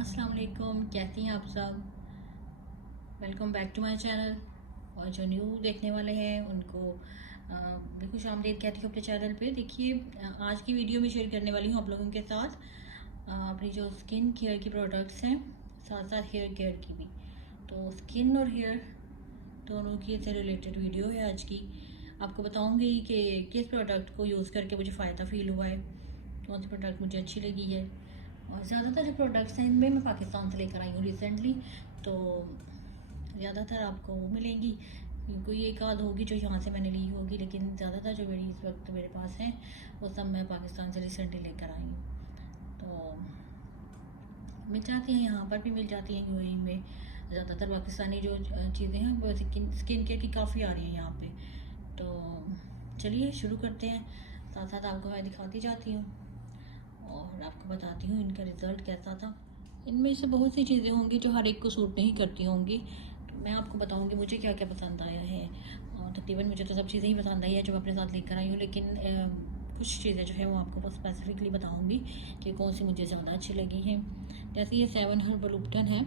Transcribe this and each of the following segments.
अस्सलाम वालेकुम, कैसी हैं आप सब। Welcome back to my channel. और जो न्यू देखने वाले हैं उनको भी खुश आमदीद कहती हूँ अपने चैनल पे। देखिए, आज की वीडियो में शेयर करने वाली हूँ आप लोगों के साथ अपनी जो स्किन केयर की प्रोडक्ट्स हैं, साथ साथ हेयर केयर की भी। तो स्किन और हेयर दोनों की से रिलेटेड वीडियो है आज की। आपको बताऊँगी कि किस प्रोडक्ट को यूज़ करके मुझे फ़ायदा फ़ील हुआ है, कौन सी प्रोडक्ट मुझे अच्छी लगी है। और ज़्यादातर जो प्रोडक्ट्स हैं इनमें मैं पाकिस्तान से लेकर आई हूँ रिसेंटली, तो ज़्यादातर आपको वो मिलेंगी। कोई एक आध होगी जो यहाँ से मैंने ली होगी, लेकिन ज़्यादातर जो मेरी इस वक्त मेरे पास हैं वो सब मैं पाकिस्तान से रिसेंटली लेकर आई हूँ। तो मिल जाती हैं, यहाँ पर भी मिल जाती हैं यूएई में। ज़्यादातर पाकिस्तानी जो चीज़ें हैं वो स्किन केयर की काफ़ी आ रही हैं यहाँ पे। तो चलिए शुरू करते हैं, साथ साथ आपको मैं दिखाती जाती हूँ और आपको बताती हूँ इनका रिज़ल्ट कैसा था। इनमें से बहुत सी चीज़ें होंगी जो हर एक को सूट नहीं करती होंगी, तो मैं आपको बताऊँगी मुझे क्या क्या पसंद आया है। और तकरीबन मुझे तो सब चीज़ें ही पसंद आई है जो मैं अपने साथ लेकर आई हूँ, लेकिन कुछ चीज़ें जो है वो आपको बस स्पेसिफिकली बताऊँगी कि कौन सी मुझे ज़्यादा अच्छी लगी हैं। जैसे ये 7 हर्बल उपटन है।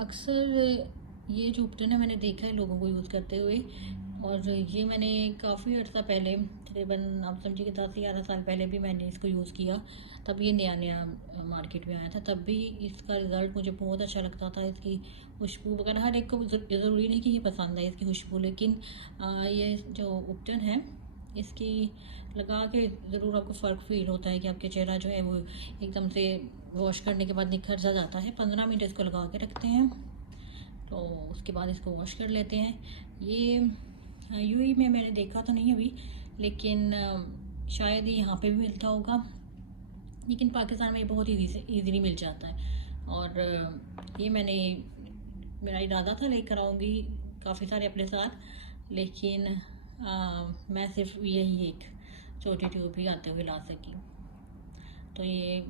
अक्सर ये जो उपटन है मैंने देखा है लोगों को यूज़ करते हुए, और ये मैंने काफ़ी अर्सा पहले, तकरीबन आप समझिए कि 10-11 साल पहले भी मैंने इसको यूज़ किया। तब ये नया नया मार्केट में आया था, तब भी इसका रिज़ल्ट मुझे बहुत अच्छा लगता था। इसकी खुशबू वगैरह हर एक को ज़रूरी नहीं कि ये पसंद है इसकी खुशबू, लेकिन ये जो उपटन है इसकी लगा के ज़रूर आपको फ़र्क फील होता है कि आपके चेहरा जो है वो एकदम से वॉश करने के बाद निखर सा जाता है। 15 मिनट इसको लगा के रखते हैं, तो उसके बाद इसको वॉश कर लेते हैं। ये यूएई में मैंने देखा तो नहीं अभी, लेकिन शायद ये यहाँ पे भी मिलता होगा, लेकिन पाकिस्तान में ये बहुत ईज़िली मिल जाता है। और ये मेरा इरादा था लेकर आऊँगी काफ़ी सारे अपने साथ, लेकिन मैं सिर्फ यही एक छोटी ट्यूब ही आते हुए ला सकी। तो ये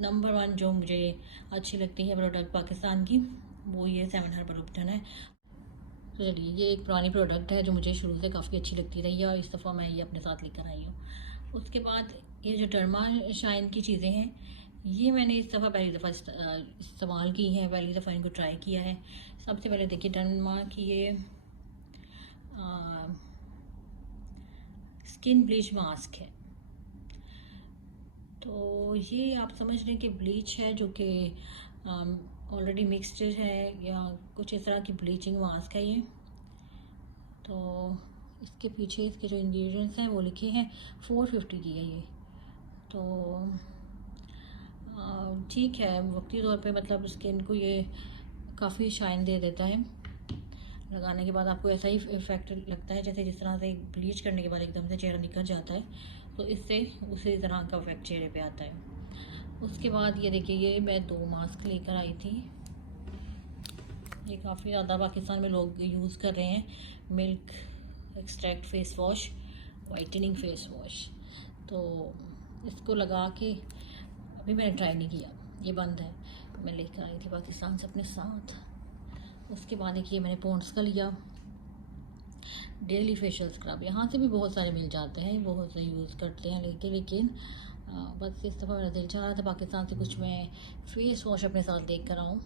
नंबर 1 जो मुझे अच्छी लगती है प्रोडक्ट पाकिस्तान की, वो ये 7 हर्बल उपटन है। तो चलिए, ये एक पुरानी प्रोडक्ट है जो मुझे शुरू से काफ़ी अच्छी लगती रही है और इस दफ़ा मैं ये अपने साथ लेकर आई हूँ। उसके बाद ये जो डर्मा शाइन की चीज़ें हैं, ये मैंने इस दफ़ा पहली दफ़ा इस्तेमाल की हैं, पहली दफ़ा इनको ट्राई किया है। सबसे पहले देखिए डर्मा की ये स्किन ब्लीच मास्क है। तो ये आप समझ लें कि ब्लीच है जो कि ऑलरेडी मिक्सड है, या कुछ इस तरह की ब्लीचिंग मास्क है ये। तो इसके पीछे इसके जो इंग्रेडिएंट्स हैं वो लिखे हैं, 450 की है ये। तो ठीक है, वक्ती तौर पे मतलब स्किन को ये काफ़ी शाइन दे देता है। लगाने के बाद आपको ऐसा ही इफ़ेक्ट लगता है जैसे जिस तरह से ब्लीच करने के बाद एकदम से चेहरा निकल जाता है, तो इससे उसी तरह का इफेक्ट चेहरे पे आता है। उसके बाद ये देखिए, ये मैं 2 मास्क लेकर आई थी। ये काफ़ी ज़्यादा पाकिस्तान में लोग यूज़ कर रहे हैं, milk extract face wash, whitening face wash. तो इसको लगा के अभी मैंने ट्राई नहीं किया, ये बंद है। मैं लेकर आई थी पाकिस्तान से अपने साथ। उसके बाद देखिए मैंने पॉन्ड्स का लिया डेली फेशियल स्क्रब। यहाँ से भी बहुत सारे मिल जाते हैं, बहुत से यूज़ करते हैं, लेकिन बस इस दफ़ा मेरा दिल चाह रहा था पाकिस्तान से कुछ मैं फेस वॉश अपने साथ लेकर कर आऊँ।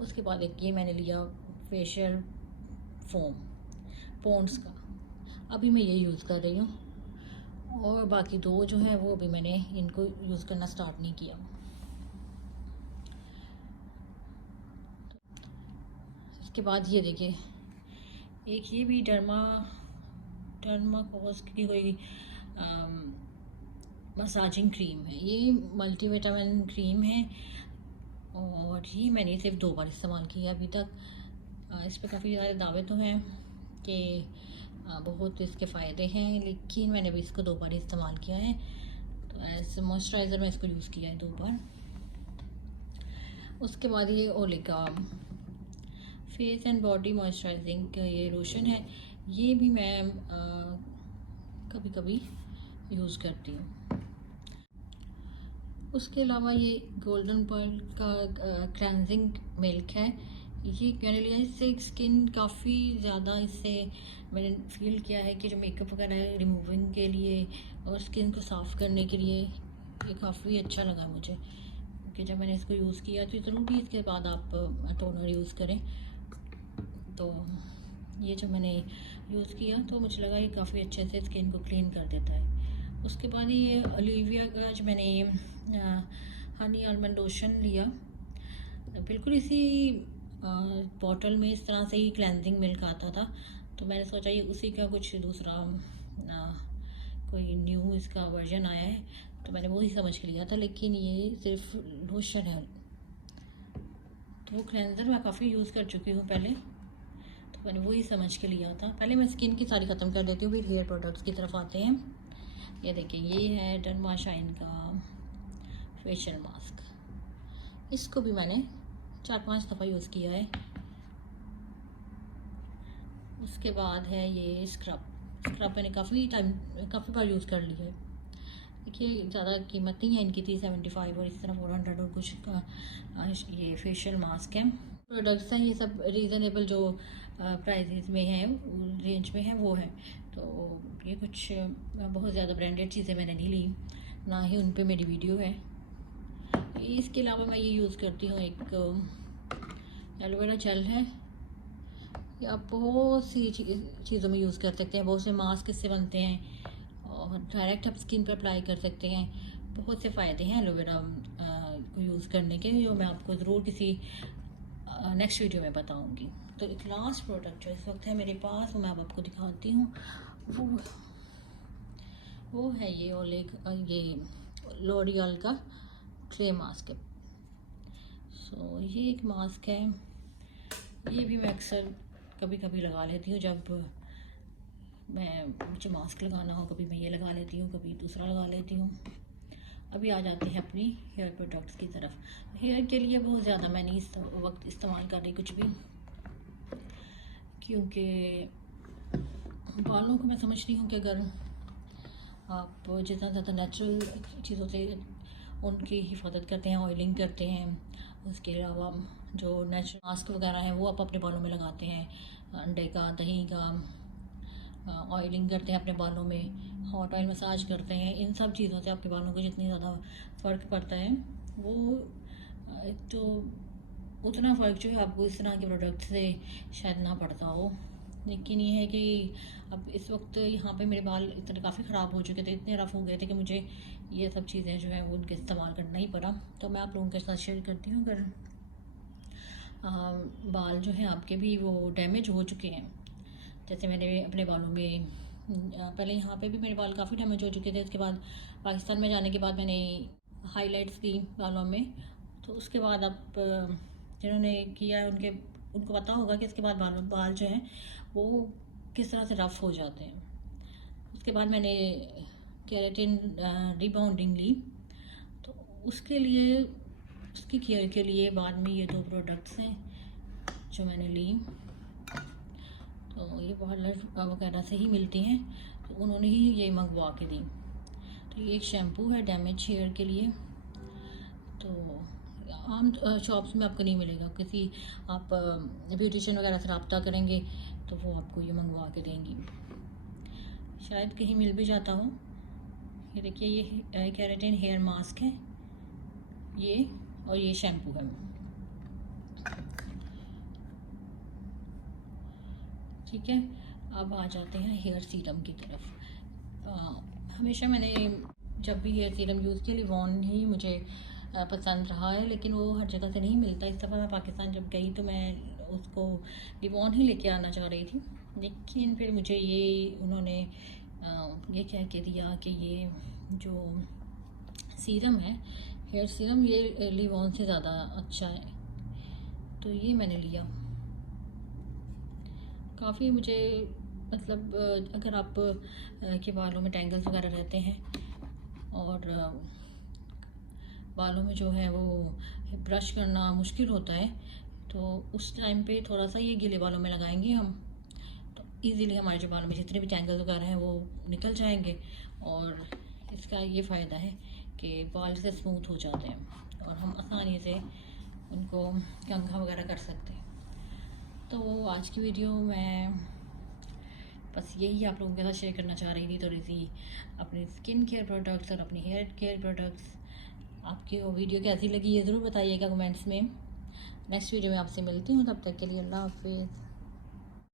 उसके बाद एक ये मैंने लिया फेशियल फोम पॉन्ड्स का, अभी मैं ये यूज़ कर रही हूँ। और बाकी 2 जो हैं वो अभी मैंने इनको यूज़ करना स्टार्ट नहीं किया। इसके बाद ये देखिए, एक ये भी डर्माकोस की कोई मसाजिंग क्रीम है। ये मल्टीविटामिन क्रीम है, और ये मैंने सिर्फ 2 बार इस्तेमाल किया अभी तक। इस पर काफ़ी सारे दावे तो हैं कि बहुत इसके फ़ायदे हैं, लेकिन मैंने भी इसको 2 बार इस्तेमाल किया है। तो एज मॉइस्चराइज़र मैं इसको यूज़ किया है 2 बार। उसके बाद ये ओलिका फेस एंड बॉडी मॉइस्चराइजिंग का ये लोशन है, ये भी मैं कभी कभी यूज़ करती हूँ। उसके अलावा ये गोल्डन पर्ल का क्लेंजिंग मिल्क है, ये मैंने लिया। इससे स्किन काफ़ी ज़्यादा, इससे मैंने फील किया है कि जो मेकअप वगैरह रिमूविंग के लिए और स्किन को साफ़ करने के लिए ये काफ़ी अच्छा लगा मुझे, क्योंकि जब मैंने इसको यूज़ किया तो ज़रूरी इसके बाद आप टोनर यूज़ करें। तो ये जब मैंने यूज़ किया तो मुझे लगा ये काफ़ी अच्छे से स्किन को क्लीन कर देता है। उसके बाद ये ओलिविया का जो मैंने हनी आलमंड लोशन लिया, बिल्कुल इसी बॉटल में इस तरह से ही क्लेंजिंग मिल्क आता था, तो मैंने सोचा ये उसी का कुछ दूसरा कोई न्यू इसका वर्जन आया है, तो मैंने वो ही समझ के लिया था, लेकिन ये सिर्फ लोशन है। तो वो क्लेंजर मैं काफ़ी यूज़ कर चुकी हूँ पहले, तो मैंने वही समझ के लिया था। पहले मैं स्किन की सारी ख़त्म कर देती हूँ, फिर हेयर प्रोडक्ट्स की तरफ आते हैं। ये देखिए, ये है डर्मा शाइन का फेशियल मास्क। इसको भी मैंने 4-5 दफ़ा यूज़ किया है। उसके बाद है ये स्क्रब मैंने काफ़ी बार यूज़ कर लिया है। देखिए, ज़्यादा कीमत नहीं है इनकी, 375 और इस तरह 400 और कुछ का ये फेशियल मास्क है। प्रोडक्ट्स हैं ये सब रीज़नेबल जो प्राइसेस में है, रेंज में है वो है। तो ये कुछ बहुत ज़्यादा ब्रांडेड चीज़ें मैंने नहीं ली, ना ही उन पे मेरी वीडियो है। इसके अलावा मैं ये यूज़ करती हूँ, एक एलोवेरा जेल है। ये आप बहुत सी चीज़ों में यूज़ कर सकते हैं, बहुत से मास्क इससे बनते हैं और डायरेक्ट आप स्किन पर अप्लाई कर सकते हैं। बहुत से फ़ायदे हैं एलोवेरा को यूज़ करने के, जो मैं आपको ज़रूर किसी नेक्स्ट वीडियो में बताऊंगी। तो एक लास्ट प्रोडक्ट जो इस वक्त है मेरे पास, वो मैं अब आपको दिखाती हूँ। वो है ये लॉरियल का क्ले मास्क है। सो ये एक मास्क है, ये भी मैं अक्सर कभी कभी लगा लेती हूँ। जब मुझे मास्क लगाना हो, कभी मैं ये लगा लेती हूँ, कभी दूसरा लगा लेती हूँ। अभी आ जाते हैं अपनी हेयर प्रोडक्ट्स की तरफ। हेयर के लिए बहुत ज़्यादा मैं नहीं इस वक्त इस्तेमाल कर रही कुछ भी, क्योंकि बालों को मैं समझती हूँ कि अगर आप जितना ज़्यादा नेचुरल चीज़ों से उनकी हिफाजत करते हैं, ऑयलिंग करते हैं, उसके अलावा जो नेचुरल मास्क वगैरह हैं वो आप अपने बालों में लगाते हैं, अंडे का, दही का, ऑयलिंग करते हैं अपने बालों में, हॉट ऑयल मसाज करते हैं, इन सब चीज़ों से आपके बालों को जितनी ज़्यादा फ़र्क पड़ता है, वो तो उतना फ़र्क जो है आपको इस तरह के प्रोडक्ट से शायद ना पड़ता हो। लेकिन ये है कि अब इस वक्त यहाँ पे मेरे बाल इतने काफ़ी ख़राब हो चुके थे, इतने रफ़ हो गए थे कि मुझे ये सब चीज़ें जो हैं वो उनके इस्तेमाल करना ही पड़ा। तो मैं आप लोगों के साथ शेयर करती हूँ, अगर बाल जो हैं आपके भी वो डैमेज हो चुके हैं, जैसे मैंने अपने बालों में पहले यहाँ पे भी मेरे बाल काफ़ी डैमेज हो चुके थे, उसके बाद पाकिस्तान में जाने के बाद मैंने हाइलाइट्स की बालों में, तो उसके बाद अब जिन्होंने किया है उनको पता होगा कि इसके बाद बाल जो हैं वो किस तरह से रफ़ हो जाते हैं। उसके बाद मैंने केराटिन रिबाउंडिंग ली, तो उसके लिए, उसकी केयर के लिए बाद में ये 2 प्रोडक्ट्स हैं जो मैंने ली। तो ये पार्लर वगैरह से ही मिलती हैं, तो उन्होंने ही ये मंगवा के दी। तो ये एक शैम्पू है डैमेज हेयर के लिए, तो आम शॉप्स में आपको नहीं मिलेगा, किसी आप ब्यूटिशियन वगैरह से रब्ता करेंगे तो वो आपको ये मंगवा के देंगी, शायद कहीं मिल भी जाता हो। ये देखिए, ये केराटिन हेयर मास्क है ये, और ये शैम्पू है। ठीक है, अब आ जाते हैं हेयर सीरम की तरफ। हमेशा मैंने जब भी हेयर सीरम यूज़ किया लिवॉन ही मुझे पसंद रहा है, लेकिन वो हर जगह से नहीं मिलता। इस दफ़ा मैं पाकिस्तान जब गई तो मैं उसको लिवॉन ही लेके आना चाह रही थी, लेकिन फिर मुझे ये उन्होंने ये कह के दिया कि ये जो सीरम है, हेयर सीरम, ये लिवॉन से ज़्यादा अच्छा है, तो ये मैंने लिया। काफ़ी मुझे मतलब अगर आप के बालों में टैंगल्स वगैरह रहते हैं और बालों में जो है वो ब्रश करना मुश्किल होता है, तो उस टाइम पे थोड़ा सा ये गीले बालों में लगाएंगे हम, तो इजीली हमारे जो बालों में जितने भी टैंगल्स वगैरह हैं वो निकल जाएंगे। और इसका ये फ़ायदा है कि बाल से स्मूथ हो जाते हैं और हम आसानी से उनको कंघा वगैरह कर सकते हैं। तो आज की वीडियो मैं बस यही आप लोगों के साथ शेयर करना चाह रही थी, थोड़ी सी अपनी स्किन केयर प्रोडक्ट्स और अपनी हेयर केयर प्रोडक्ट्स। आपकी वो वीडियो कैसी लगी ये ज़रूर बताइएगा कमेंट्स में। नेक्स्ट वीडियो में आपसे मिलती हूँ, तब तक के लिए अल्लाह हाफिज़।